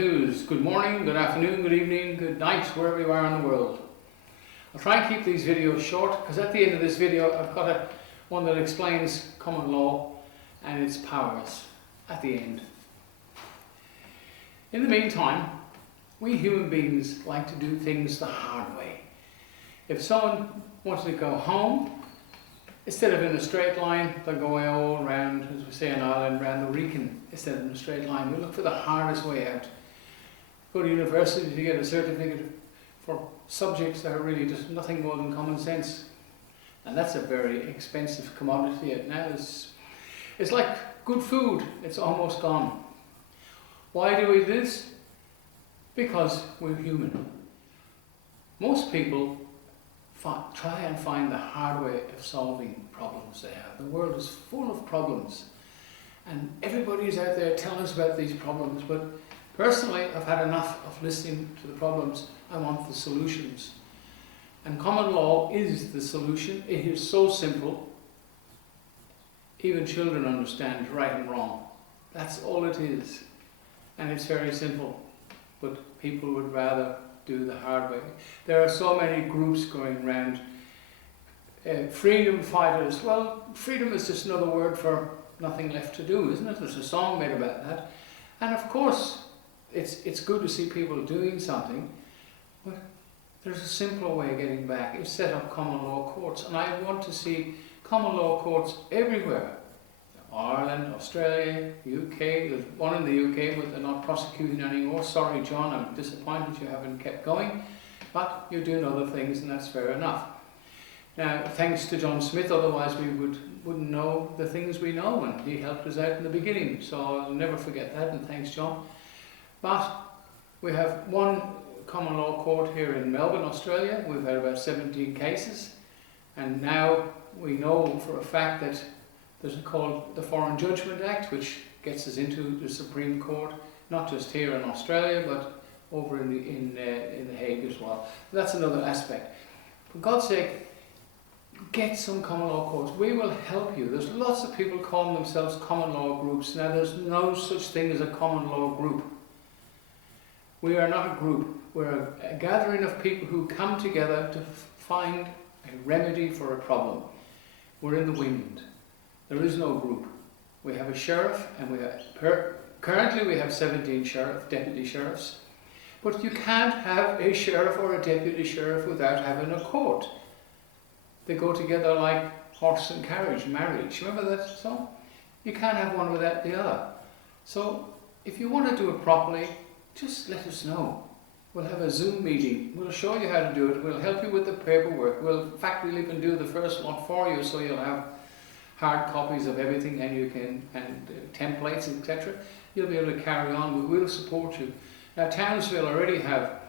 news. Good morning, good afternoon, good evening, good night, wherever you are in the world. I'll try and keep these videos short because at the end of this video I've got one that explains common law and its powers at the end. In the meantime, we human beings like to do things the hard way. If someone wants to go home, instead of in a straight line, they'll go all round, as we say in Ireland, round the Wrekin, instead of in a straight line. We look for the hardest way out. Go to university to get a certificate for subjects that are really just nothing more than common sense. And that's a very expensive commodity. Now it's like good food, it's almost gone. Why do we do this? Because we're human. Most people try and find the hard way of solving problems they have. The world is full of problems and everybody's out there telling us about these problems, but personally I've had enough of listening to the problems. I want the solutions. And common law is the solution. It is so simple. Even children understand right and wrong. That's all it is. And it's very simple. But people would rather do the hard way. There are so many groups going around. Freedom fighters. Well, freedom is just another word for nothing left to do, isn't it? There's a song made about that. And of course, it's good to see people doing something, but there's a simpler way of getting back. It's set up common law courts. And I want to see common law courts everywhere. Ireland, Australia, UK. There's one in the UK, but they're not prosecuting anymore. Sorry, John, I'm disappointed you haven't kept going. But you're doing other things, and that's fair enough. Now, thanks to John Smith, otherwise we wouldn't know the things we know, and he helped us out in the beginning. So I'll never forget that, and thanks, John. But we have one common law court here in Melbourne, Australia. We've had about 17 cases, and now we know for a fact that there's called the Foreign Judgment Act, which gets us into the Supreme Court, not just here in Australia, but over in the Hague as well. That's another aspect. For God's sake, get some common law courts. We will help you. There's lots of people calling themselves common law groups. Now, there's no such thing as a common law group. We are not a group. We're a gathering of people who come together to find a remedy for a problem. We're in the wind. There is no group. We have a sheriff, and currently we have 17 deputy sheriffs. But you can't have a sheriff or a deputy sheriff without having a court. They go together like horse and carriage, marriage. Remember that song? You can't have one without the other. So if you want to do it properly, just let us know. We'll have a Zoom meeting. We'll show you how to do it. We'll help you with the paperwork. In fact, we'll even do the first one for you, so you'll have hard copies of everything, and templates, etc. You'll be able to carry on. We will support you. Now, Townsville already have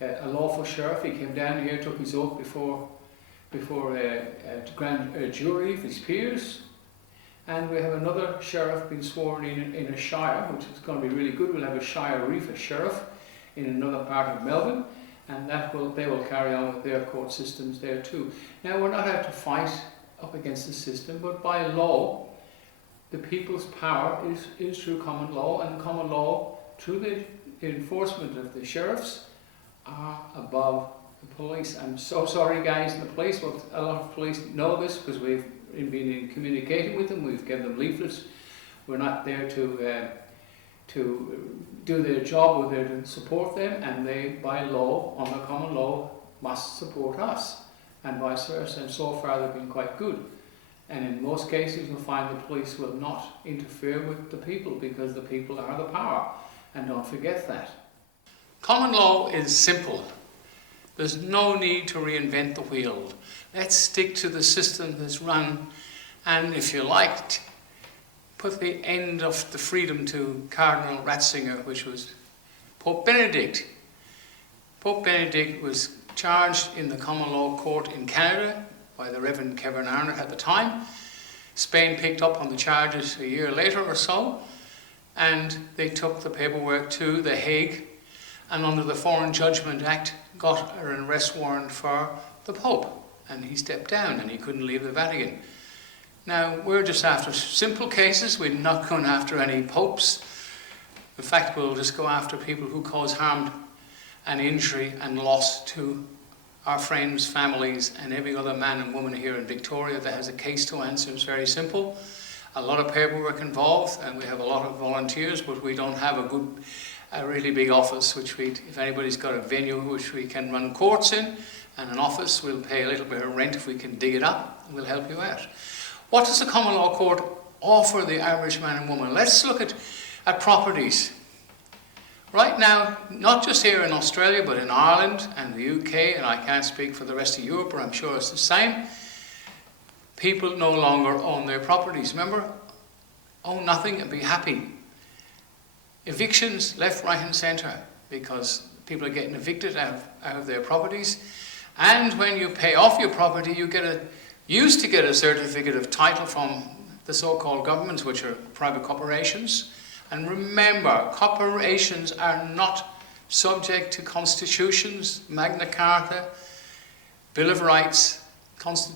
a lawful sheriff. He came down here, took his oath before a grand jury of his peers. And we have another sheriff being sworn in a shire, which is going to be really good. We'll have a shire reef, a sheriff, in another part of Melbourne, and they will carry on with their court systems there too. Now, we're not out to fight up against the system, but by law, the people's power is through common law, and common law, through the enforcement of the sheriffs, are above the police. I'm so sorry, guys in the police. Well, a lot of police know this because we've been in communicating with them. We've given them leaflets. We're not there to do their job. We're there to support them, and they, by law, under common law, must support us, and vice versa. And so far they've been quite good. And in most cases you'll find the police will not interfere with the people because the people are the power. And don't forget that. Common law is simple. There's no need to reinvent the wheel. Let's stick to the system that's run, and if you liked, put the end of the freedom to Cardinal Ratzinger, which was Pope Benedict. Pope Benedict was charged in the common law court in Canada by the Reverend Kevin Arnott at the time. Spain picked up on the charges a year later or so, and they took the paperwork to The Hague, and under the Foreign Judgment Act got an arrest warrant for the Pope, and he stepped down and he couldn't leave the Vatican. Now, we're just after simple cases. We're not going after any popes. In fact, we'll just go after people who cause harm and injury and loss to our friends, families, and every other man and woman here in Victoria that has a case to answer. It's very simple. A lot of paperwork involved, and we have a lot of volunteers, but we don't have a really big office, if anybody's got a venue which we can run courts in, and an office, we'll pay a little bit of rent if we can dig it up, and we'll help you out. What does the common law court offer the average man and woman? Let's look at properties. Right now, not just here in Australia, but in Ireland and the UK, and I can't speak for the rest of Europe, but I'm sure it's the same, people no longer own their properties. Remember, own nothing and be happy. Evictions left, right and centre, because people are getting evicted out of their properties. And when you pay off your property, you used to get a certificate of title from the so-called governments, which are private corporations. And remember, corporations are not subject to constitutions, Magna Carta, Bill of Rights. Companies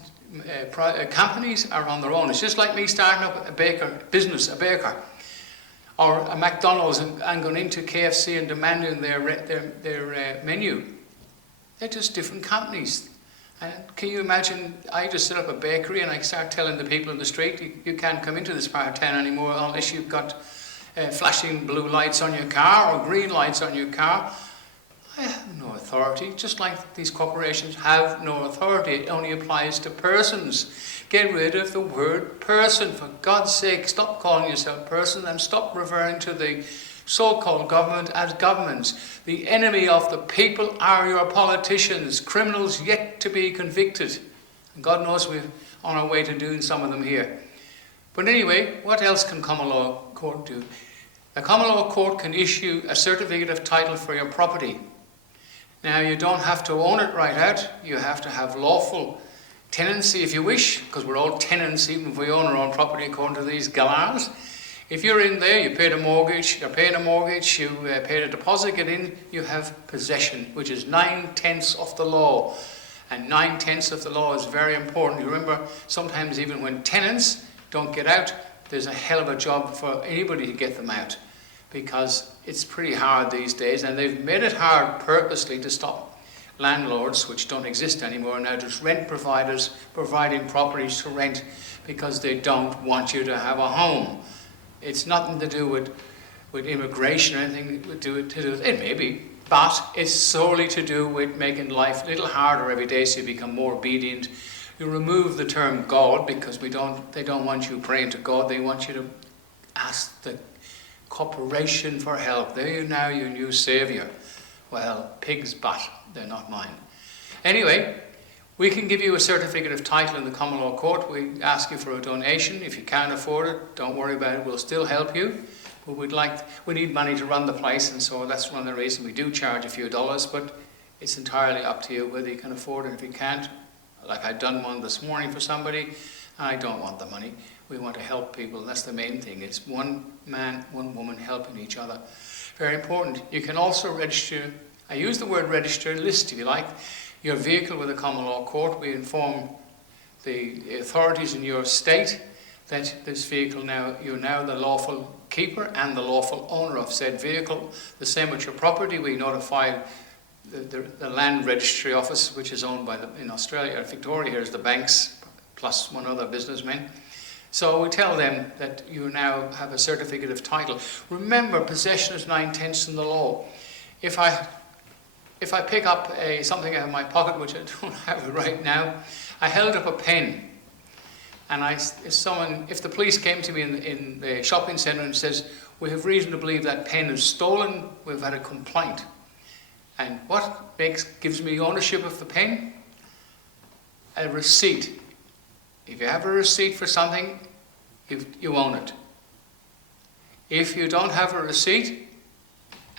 are on their own. It's just like me starting up a baker, or a McDonald's and going into KFC and demanding their menu. They're just different companies. And can you imagine, I just set up a bakery and I start telling the people in the street, you can't come into this part of town anymore unless you've got flashing blue lights on your car or green lights on your car. I have no authority, just like these corporations have no authority. It only applies to persons. Get rid of the word person, for God's sake. Stop calling yourself person and stop referring to the so-called government as governments. The enemy of the people are your politicians, criminals yet to be convicted. And God knows we're on our way to doing some of them here. But anyway, what else can common law court do? A common law court can issue a certificate of title for your property. Now, you don't have to own it right out. You have to have lawful tenancy if you wish, because we're all tenants even if we own our own property according to these galahs. If you're in there, you paid a mortgage, you're paying a mortgage, you paid a deposit, get in, you have possession, which is 9/10 of the law. And 9/10 of the law is very important. You remember, sometimes even when tenants don't get out, there's a hell of a job for anybody to get them out, because it's pretty hard these days, and they've made it hard purposely to stop landlords, which don't exist anymore now, just rent providers providing properties to rent because they don't want you to have a home. It's nothing to do with immigration or anything to do with it, maybe, but it's solely to do with making life a little harder every day so you become more obedient. You remove the term God because they don't want you praying to God, they want you to ask the corporation for help. There you now, your new saviour. Well, pig's butt, they're not mine. Anyway, we can give you a certificate of title in the common law court. We ask you for a donation. If you can't afford it, don't worry about it, we'll still help you. But we need money to run the place, and so that's one of the reasons we do charge a few dollars, but it's entirely up to you whether you can afford it. If you can't, like I'd done one this morning for somebody, I don't want the money. We want to help people, and that's the main thing. It's one man, one woman helping each other. Very important. You can also register, I use the word register, list if you like, your vehicle with the common law court. We inform the authorities in your state that this vehicle you're now the lawful keeper and the lawful owner of said vehicle. The same with your property. We notify the land registry office, which is owned by in Australia, Victoria, here's the banks, plus one other businessman. So we tell them that you now have a certificate of title. Remember, possession is 9/10 in the law. If I pick up something out of my pocket, which I don't have right now, I held up a pen, and if the police came to me in the shopping centre and says, we have reason to believe that pen is stolen, we've had a complaint. And what gives me ownership of the pen? A receipt. If you have a receipt for something, you own it. If you don't have a receipt,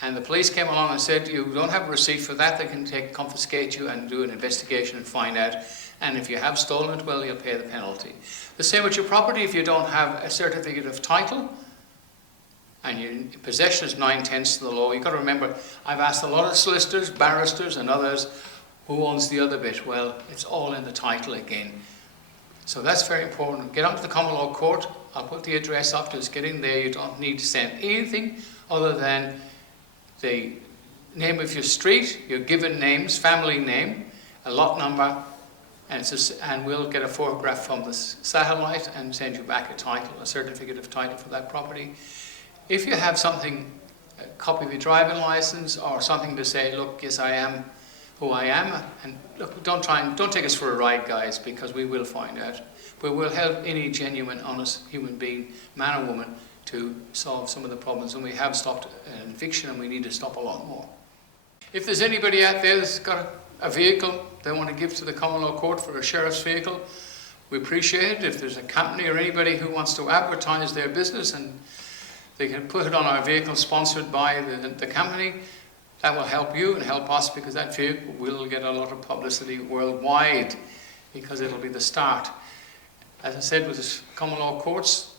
and the police came along and said you don't have a receipt for that, they can confiscate you and do an investigation and find out. And if you have stolen it, well, you'll pay the penalty. The same with your property. If you don't have a certificate of title, and your possession is 9/10 of the law, you've got to remember, I've asked a lot of solicitors, barristers and others, who owns the other bit? Well, it's all in the title again. So that's very important. Get onto the common law court. I'll put the address up, just get in there. You don't need to send anything other than the name of your street, your given names, family name, a lot number, and we'll get a photograph from the satellite and send you back a title, a certificate of title for that property. If you have something, a copy of your driving license or something to say, look, yes, I am who I am, and look, don't take us for a ride, guys, because we will find out. But we'll help any genuine, honest human being, man or woman, to solve some of the problems. And we have stopped an eviction, and we need to stop a lot more. If there's anybody out there that's got a vehicle they want to give to the common law court for a sheriff's vehicle, we appreciate it. If there's a company or anybody who wants to advertise their business and they can put it on our vehicle sponsored by the company, that will help you and help us, because that vehicle will get a lot of publicity worldwide, because it'll be the start. As I said, with the common law courts,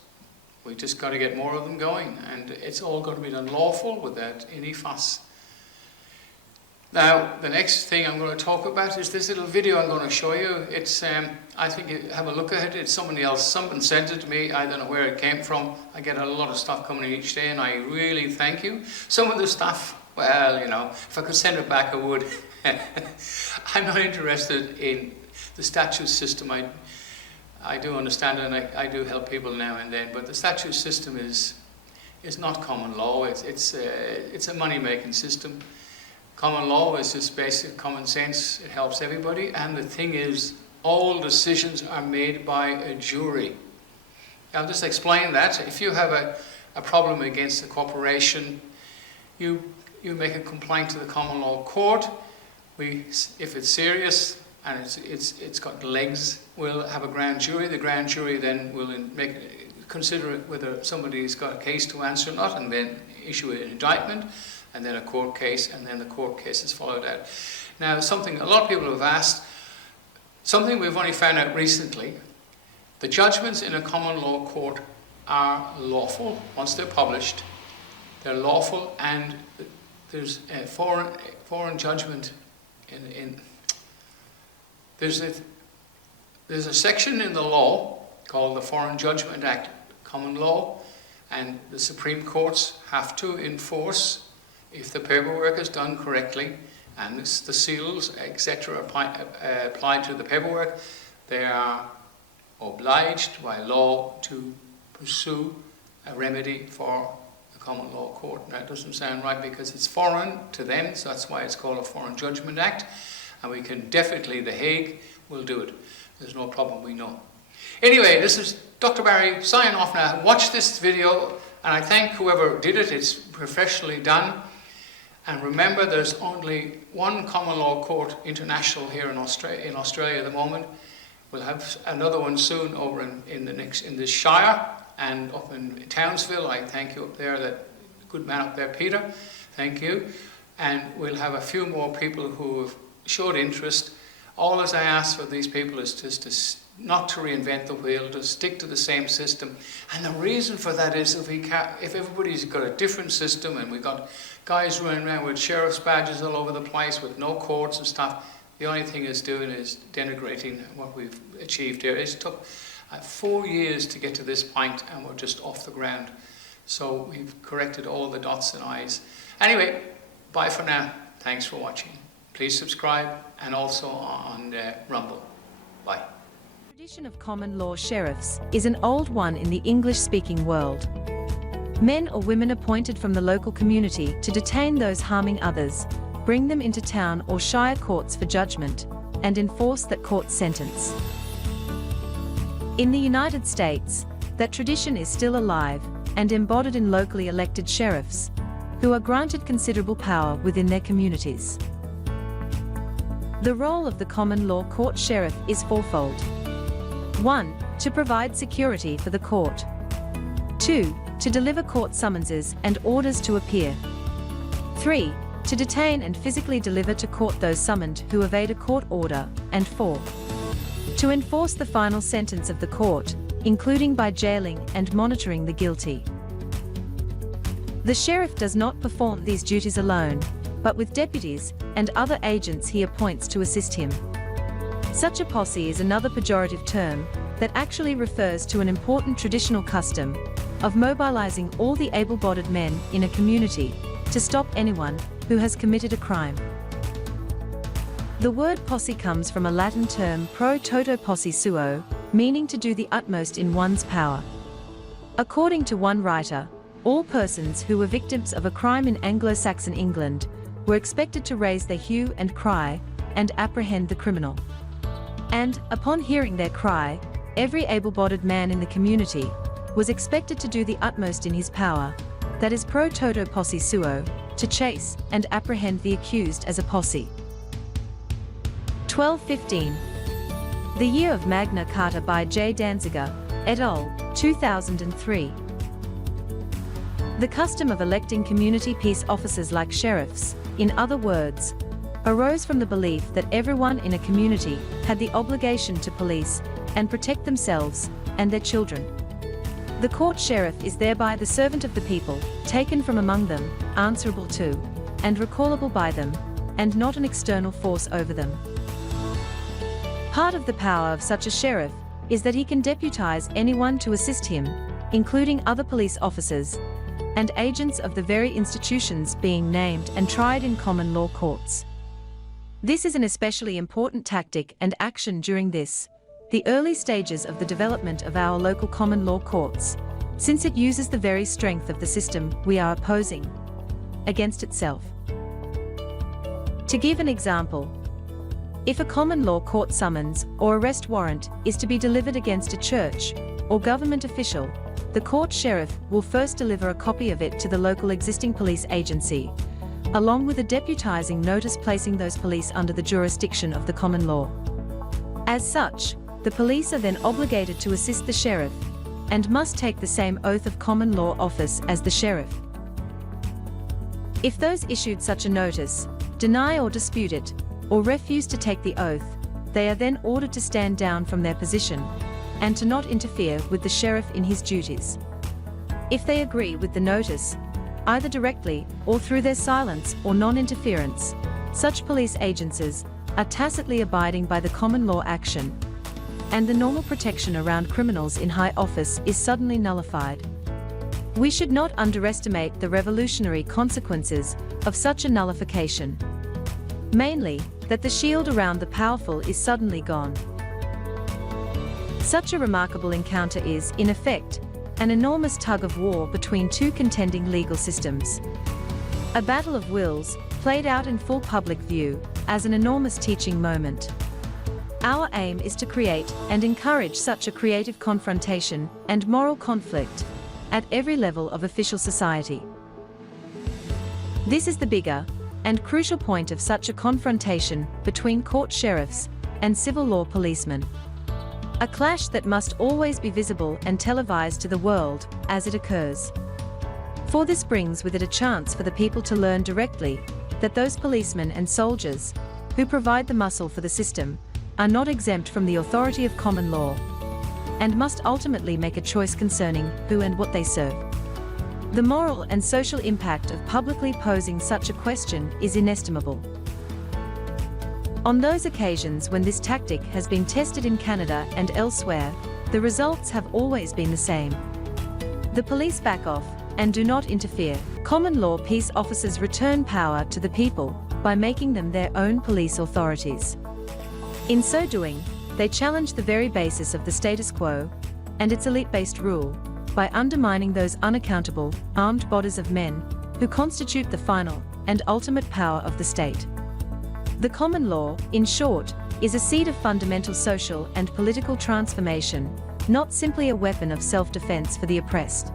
we just got to get more of them going, and it's all got to be done lawful without any fuss. Now, the next thing I'm going to talk about is this little video I'm going to show you. It's, I think you have a look at it. It's someone sent it to me. I don't know where it came from. I get a lot of stuff coming in each day, and I really thank you. Some of the stuff, well, you know, if I could send it back, I would. I'm not interested in the statute system. I do understand it, and I do help people now and then, but the statute system is not common law. It's a money-making system. Common law is just basic common sense. It helps everybody. And the thing is, all decisions are made by a jury. I'll just explain that. If you have a problem against a corporation, you make a complaint to the common law court. If it's serious and it's got legs, we'll have a grand jury. The grand jury then will consider whether somebody's got a case to answer or not, and then issue an indictment, and then a court case, and then the court case is followed out. Now, something a lot of people have asked, something we've only found out recently, the judgments in a common law court are lawful once they're published. They're lawful, and there's a foreign judgment there's a section in the law called the Foreign Judgment Act, common law, and the Supreme Courts have to enforce, if the paperwork is done correctly and the seals, etc., applied to the paperwork, they are obliged by law to pursue a remedy for the common law court. Now, it doesn't sound right because it's foreign to them, so that's why it's called a Foreign Judgment Act, and we can definitely, The Hague will do it. There's no problem, we know. Anyway, this is Dr. Barry signing off now. Watch this video, and I thank whoever did it. It's professionally done. And remember, there's only one common law court international here in Australia at the moment. We'll have another one soon over in the Shire and up in Townsville. I thank you up there, that good man up there, Peter. Thank you. And we'll have a few more people who have showed interest. All as I ask for these people is just not to reinvent the wheel, to stick to the same system. And the reason for that is if everybody's got a different system, and we've got guys running around with sheriff's badges all over the place with no courts and stuff, the only thing it's doing is denigrating what we've achieved here. It took 4 years to get to this point, and we're just off the ground. So we've corrected all the dots and I's. Anyway, bye for now. Thanks for watching. Please subscribe, and also on Rumble. Bye. The tradition of common law sheriffs is an old one in the English-speaking world. Men or women appointed from the local community to detain those harming others, bring them into town or shire courts for judgment, and enforce that court's sentence. In the United States, that tradition is still alive and embodied in locally elected sheriffs, who are granted considerable power within their communities. The role of the common law court sheriff is fourfold. 1. To provide security for the court. 2. To deliver court summonses and orders to appear. 3. To detain and physically deliver to court those summoned who evade a court order. And 4. To enforce the final sentence of the court, including by jailing and monitoring the guilty. The sheriff does not perform these duties alone, but with deputies and other agents he appoints to assist him. Such a posse is another pejorative term that actually refers to an important traditional custom, of mobilizing all the able-bodied men in a community to stop anyone who has committed a crime. The word posse comes from a Latin term pro toto posse suo, meaning to do the utmost in one's power. According to one writer, all persons who were victims of a crime in Anglo-Saxon England were expected to raise their hue and cry and apprehend the criminal. And, upon hearing their cry, every able-bodied man in the community was expected to do the utmost in his power, that is pro toto posse suo, to chase and apprehend the accused as a posse. 1215. The Year of Magna Carta by J. Danziger, et al., 2003. The custom of electing community peace officers like sheriffs, in other words, arose from the belief that everyone in a community had the obligation to police and protect themselves and their children. The court sheriff is thereby the servant of the people, taken from among them, answerable to, and recallable by them, and not an external force over them. Part of the power of such a sheriff is that he can deputize anyone to assist him, including other police officers and agents of the very institutions being named and tried in common law courts. This is an especially important tactic and action during the early stages of the development of our local common law courts, since it uses the very strength of the system we are opposing against itself. To give an example, if a common law court summons or arrest warrant is to be delivered against a church or government official, the court sheriff will first deliver a copy of it to the local existing police agency, along with a deputizing notice placing those police under the jurisdiction of the common law. As such, the police are then obligated to assist the sheriff, and must take the same oath of common law office as the sheriff. If those issued such a notice deny or dispute it, or refuse to take the oath, they are then ordered to stand down from their position, and to not interfere with the sheriff in his duties. If they agree with the notice, either directly or through their silence or non-interference, such police agencies are tacitly abiding by the common law action, and the normal protection around criminals in high office is suddenly nullified. We should not underestimate the revolutionary consequences of such a nullification. Mainly, that the shield around the powerful is suddenly gone. Such a remarkable encounter is, in effect, an enormous tug of war between two contending legal systems. A battle of wills, played out in full public view, as an enormous teaching moment. Our aim is to create and encourage such a creative confrontation and moral conflict at every level of official society. This is the bigger and crucial point of such a confrontation between court sheriffs and civil law policemen. A clash that must always be visible and televised to the world as it occurs. For this brings with it a chance for the people to learn directly that those policemen and soldiers who provide the muscle for the system are not exempt from the authority of common law, and must ultimately make a choice concerning who and what they serve. The moral and social impact of publicly posing such a question is inestimable. On those occasions when this tactic has been tested in Canada and elsewhere, the results have always been the same. The police back off and do not interfere. Common law peace officers return power to the people by making them their own police authorities. In so doing, they challenge the very basis of the status quo and its elite-based rule by undermining those unaccountable, armed bodies of men who constitute the final and ultimate power of the state. The common law, in short, is a seed of fundamental social and political transformation, not simply a weapon of self-defense for the oppressed.